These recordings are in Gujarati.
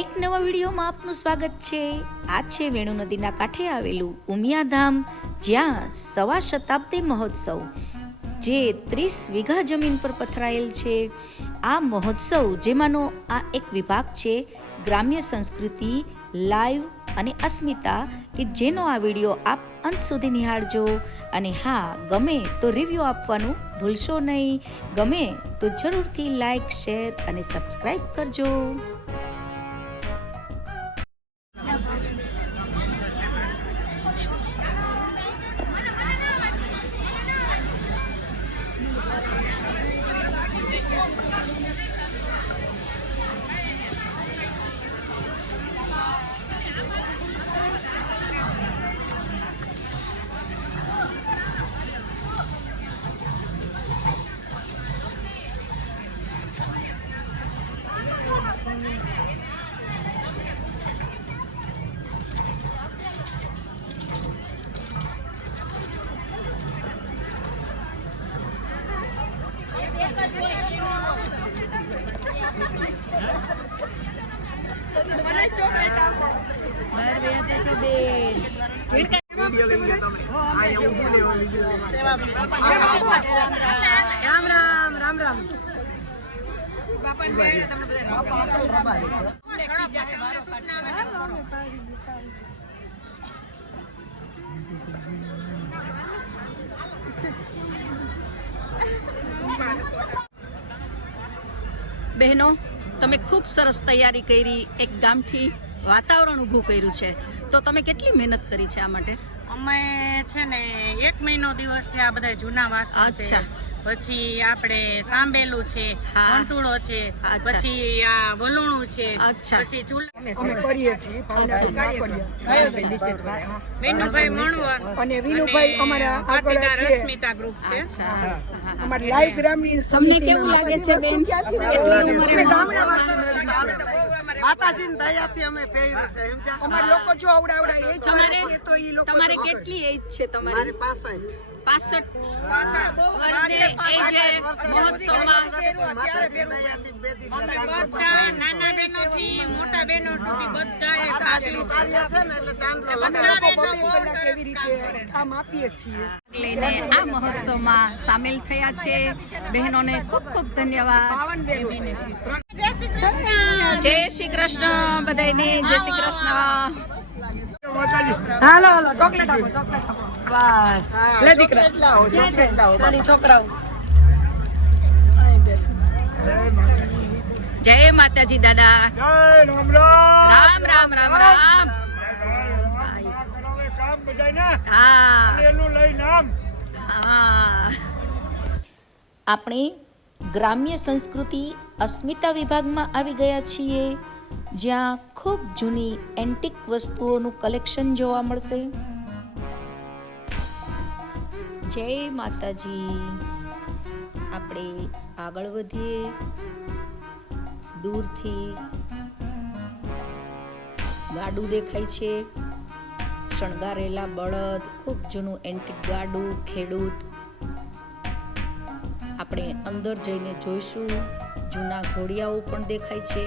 એક નવા વિડીયોમાં આપનું સ્વાગત છે। આ છે વેણુ નદીના કાંઠે આવેલું ઉમિયાધામ, જ્યાં સવા શતાબ્દી મહોત્સવ જે 30 વીઘા જમીન પર પથરાયેલ છે। આ મહોત્સવ જેમાંનો આ એક વિભાગ છે ગ્રામ્ય સંસ્કૃતિ લાઈવ અને અસ્મિતા, કે જેનો આ વિડીયો આપ અંત સુધી નિહાળજો। અને હા, ગમે તો રિવ્યૂ આપવાનું ભૂલશો નહીં। ગમે તો જરૂરથી લાઈક, શેર અને સબસ્ક્રાઈબ કરજો। રામ રામ બહેનો, તમે ખૂબ સરસ તૈયારી કરી, એક ગામથી વાતાવરણ ઊભું કર્યું છે, તો તમે કેટલી મહેનત કરી છે આ માટે? અમે છે ને 1 મહિનો દિવસથી આ બધા જૂના વાસણ છે, પછી આપણે સાંભેલું છે, કંટુળો છે, પછી આ વલોણું છે, પછી ચૂલા અમે કરીએ છીએ વિનુભાઈ મણવર અને વિનુભાઈ અમારા આગળ છે, અસ્મિતા ગ્રુપ છે। અમારી લાઈવ ગ્રામની તમને કેવું લાગે છે બેન? માતાજીની દયાથી અમે પહેર્યું છે, સમજ્યા? અમાર લોકો જો આવડા એજ છે, તો ઈ લોકો તમારે કેટલી એજ છે તમારી? 65 બધા નાના બહેનો થી મોટા બહેનો સુધી બધા કેવી રીતે કામ આપીએ છીએ લઈને આ મહોત્સવમાં સામેલ થયા છે। બહેનોને ખૂબ ખૂબ ધન્યવાદ। જય શ્રી કૃષ્ણ બધાને, જય શ્રી કૃષ્ણ। હાલો હાલો ચોકલેટ આપો, ચોકલેટ આપો, બસ લે દીકરા નાની છોકરાઓ। જય માતાજી દાદા, રામ રામ રામ રામ। આપણે ગ્રામ્ય સંસ્કૃતિ અસ્મિતા વિભાગમાં આવી ગયા છીએ, જ્યાં ખૂબ જૂની એન્ટિક વસ્તુઓનું કલેક્શન જોવા મળશે। જય માતાજી। આપણે આગળ વધીએ। દૂરથી ગાડું દેખાય છે, શણગારેલા બળદ, ખૂબ જૂનું એન્ટિક ગાડું, ખેડૂત। આપણે અંદર જઈને જોઈશું। જૂના ઘોડિયાઓ પણ દેખાય છે।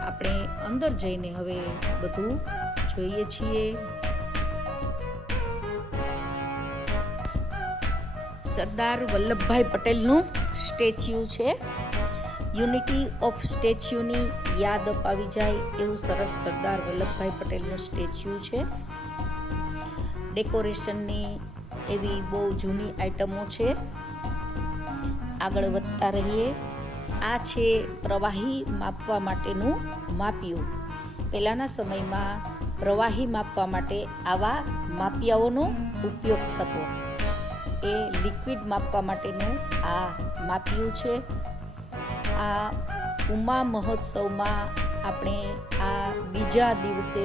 આપણે અંદર જઈને હવે બધું જોઈએ છીએ। સરદાર વલ્લભભાઈ પટેલનું સ્ટેચ્યુ છે। યુનિટી ઓફ સ્ટેચ્યુની યાદ અપાવી જાય એવું સરસ સરદાર વલ્લભભાઈ પટેલનું સ્ટેચ્યુ છે। ડેકોરેશનની એવી બહુ જૂની આઇટમો છે। આગળ વધતા રહીએ। આ છે પ્રવાહી માપવા માટેનું માપિયું। પહેલાંના સમયમાં પ્રવાહી માપવા માટે આવા માપિયાઓનો ઉપયોગ થતો। એ લિક્વિડ માપવા માટેનું આ માપિયું છે। આ ઉમા મહોત્સવમાં આપણે આ બીજા દિવસે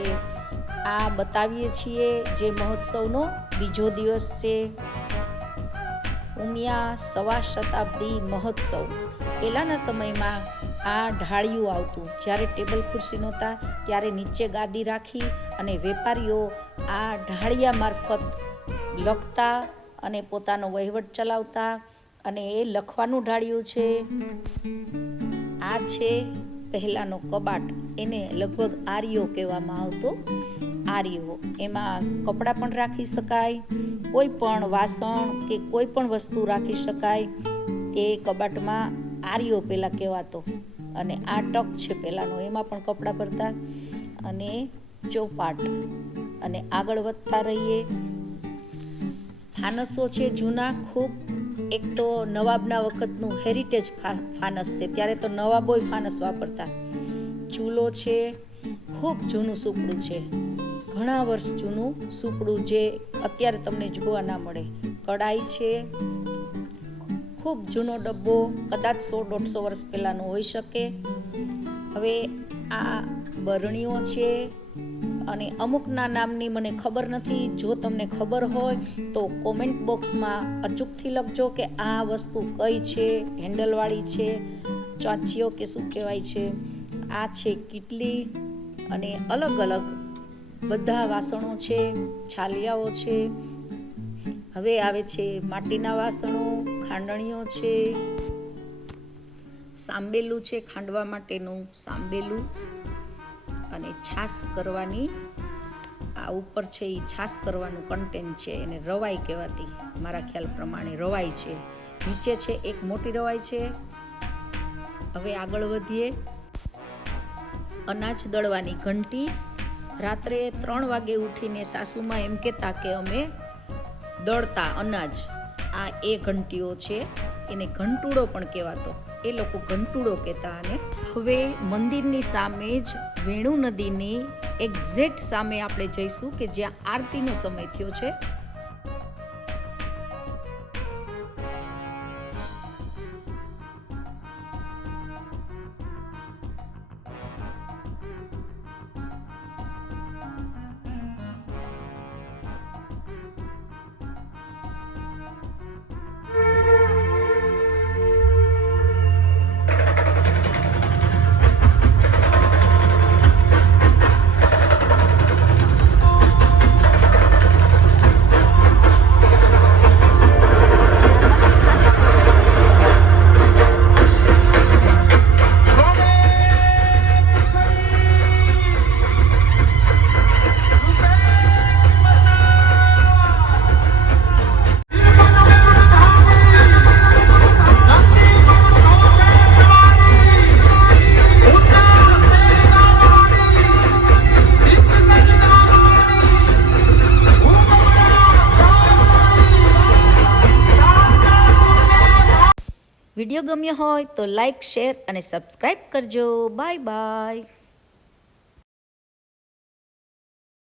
આ બતાવીએ છીએ, જે મહોત્સવનો બીજો દિવસ છે। ઉમિયા સવા શતાબ્દી મહોત્સવ। પહેલાંના સમયમાં આ ઢાળિયું આવતું, જ્યારે ટેબલ ખુરશી નહોતા ત્યારે નીચે ગાદી રાખી અને વેપારીઓ આ ઢાળિયા મારફત લખતા અને પોતાનો વહીવટ ચલાવતા। અને એ લખવાનું ઢાળિયું છે। આ છે પહેલાંનો કબાટ એને લગભગ આર્યો કહેવામાં આવતો. આર્યો એમાં કપડાં પણ રાખી શકાય, કોઈ પણ વાસણ કે કોઈ પણ વસ્તુ રાખી શકાય. એ કબાટમાં આર્યો પહેલાં કહેવાતો. અને આ ટક છે પહેલાંનો, એમાં પણ કપડાં ભરતા. અને ચોપાટ. અને આગળ વધતા રહીએ, ફાનસો છે જૂના ખૂબ. એક તો નવાબના વખતનું હેરિટેજ ફાનસ છે, ત્યારે તો નવાબોય ફાનસ વાપરતા. ચૂલો છે, ખૂબ જૂનું સુપડું છે, ઘણા વર્ષ જૂનું સુપડું જે અત્યારે તમને જોવા ના મળે. કડાઈ છે, ખૂબ જૂનો ડબ્બો, કદાચ 100-150 વર્ષ પહેલાંનો હોઈ શકે. હવે આ બરણીઓ છે, અને અમુકના નામની મને ખબર નથી. જો તમને ખબર હોય તો કોમેન્ટ બોક્સમાં અચૂકથી લખજો કે આ વસ્તુ કઈ છે, હેન્ડલવાળી છે, ચાંચીઓ કે શું કહેવાય છે. આ છે કીટલી. અને અલગ અલગ બધા વાસણો છે, છાલિયાઓ છે. હવે આવે છે માટીના વાસણો, ખાંડણીઓ છે, સાંબેલું છે, ખાંડવા માટેનું સાંબેલું. અને છાશ કરવાની આ ઉપર છે એ છાશ કરવાનું કન્ટેન્ટ છે, એને રવાઈ કહેવાતી મારા ખ્યાલ પ્રમાણે. રવાઈ છે, નીચે છે એક મોટી રવાઈ છે. હવે આગળ વધીએ, અનાજ દળવાની ઘંટી. રાત્રે 3 વાગે ઉઠીને સાસુમાં એમ કહેતા કે અમે દળતા અનાજ. આ એ ઘંટીઓ છે, એને ઘંટુડો પણ કહેવાતો. એ લોકો ઘંટુડો કહેતા. અને હવે મંદિરની સામે જ વેણુ નદીની એક્ઝેક્ટ સામે આપણે જઈશું કે જ્યાં આરતીનો સમય થયો છે. વિડીયો ગમ્યો હોય તો લાઈક, શેર અને સબસ્ક્રાઈબ કરજો. Bye bye.